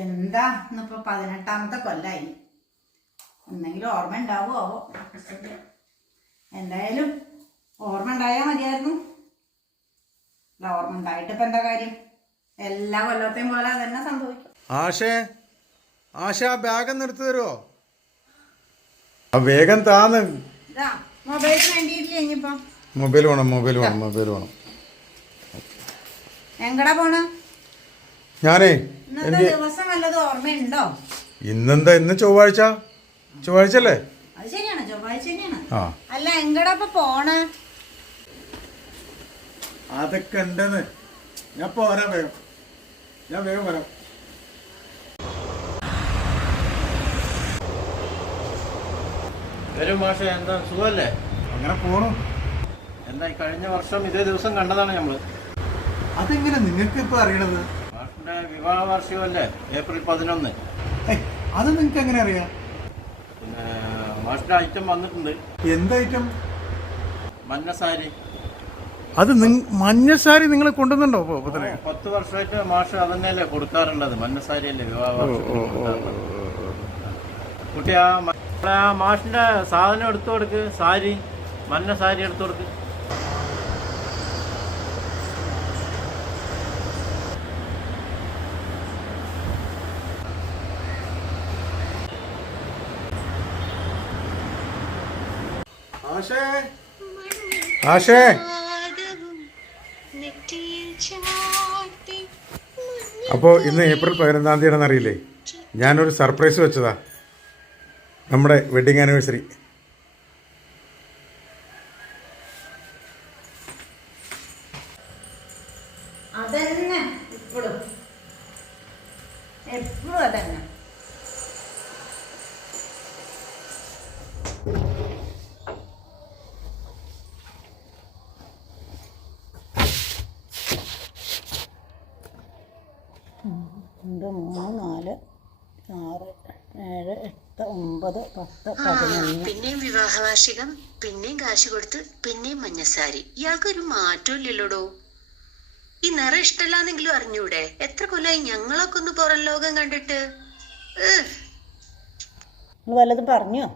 എന്താ ഇന്നിപ്പോ 18ാമത്തെ കൊല്ലായി. എന്തെങ്കിലും ഓർമ്മ ഉണ്ടാവുമോ? എന്തായാലും ഓർമ്മ ഉണ്ടായാൽ മതിയായിരുന്നു. അല്ല, ഓർമ്മ ഉണ്ടായിട്ട് ഇപ്പൊ എന്താ കാര്യം? എല്ലാ കൊല്ലത്തെയും പോലെ അതന്നെ സംഭവിക്കും. ആശ ബാഗ് ഒന്ന് എടുത്തു തരുമോ? വേഗം താന്ന്. മൊബൈൽ വേണ്ടിയിട്ടില്ല. ഇനിയിപ്പോ മൊബൈൽ വേണം. എങ്ങടാ പോണ? ഞാനേ ഇന്നത്തെ ദിവസം വല്ലതും ഓർമ്മയുണ്ടോ? ഇന്ന് ചൊവ്വാഴ്ച അല്ലേ? അത് ശരിയാണ്, ചൊവ്വാഴ്ച തന്നെയാണ്. അല്ല, എങ്ങടാ ഇപ്പൊ പോണ? അതൊക്കെ ഉണ്ടെന്ന് ഞാൻ വേഗം വരാം. വരും മാഷെ, എന്താ സുഖമല്ലേ? അങ്ങനെ പോണു. എന്താ കഴിഞ്ഞ വർഷം ഇതേ ദിവസം കണ്ടതാണ് നമ്മള്. അതെങ്ങനെ നിങ്ങൾക്ക് ഇപ്പൊ അറിയണത്? മാഷിന്റെ വിവാഹ വാർഷികമല്ലേ, ഏപ്രിൽ 11. അത് നിങ്ങൾക്ക് എങ്ങനെ അറിയാം? പിന്നെ മാഷിന്റെ ഐറ്റം വന്നിട്ടുണ്ട്. എന്ത് ഐറ്റം? മഞ്ഞ സാരി. അത് മഞ്ഞ സാരി നിങ്ങൾ കൊണ്ടുവന്നുണ്ടോ? 10 വർഷമായിട്ട് മാഷ് അതന്നെയല്ലേ കൊടുക്കാറുള്ളത്. മഞ്ഞ സാരിയല്ലേ വിവാഹ വാർഷികം. കുട്ടി ആ മാഷിന്റെ സാധനം എടുത്തു കൊടുക്ക്. സാരി, മഞ്ഞ സാരി എടുത്തു കൊടുക്ക്. ആശേ, അപ്പോ ഇന്ന് ഏപ്രിൽ 11 തീയതി അറിയില്ലേ? ഞാനൊരു സർപ്രൈസ് വെച്ചതാ. നമ്മുടെ വെഡിങ് ആനിവേഴ്സറി. അതന്നെ എപ്പോഴും അതന്നെ. രണ്ട്, 3, 4, 6, 7, 8, 9, 10, 11. പിന്നെയും വിവാഹ വാർഷികം, പിന്നെയും കാശ് കൊടുത്ത്, പിന്നെയും മഞ്ഞസാരി. ഇയാൾക്കൊരു മാറ്റവും ഇല്ലല്ലോടോ. ഈ നിറം ഇഷ്ടമല്ലാന്നെങ്കിലും അറിഞ്ഞൂടെ? എത്ര കൊല്ലമായി ഞങ്ങളൊക്കെ ഒന്ന് പുറം ലോകം കണ്ടിട്ട്. വല്ലതും പറഞ്ഞോ?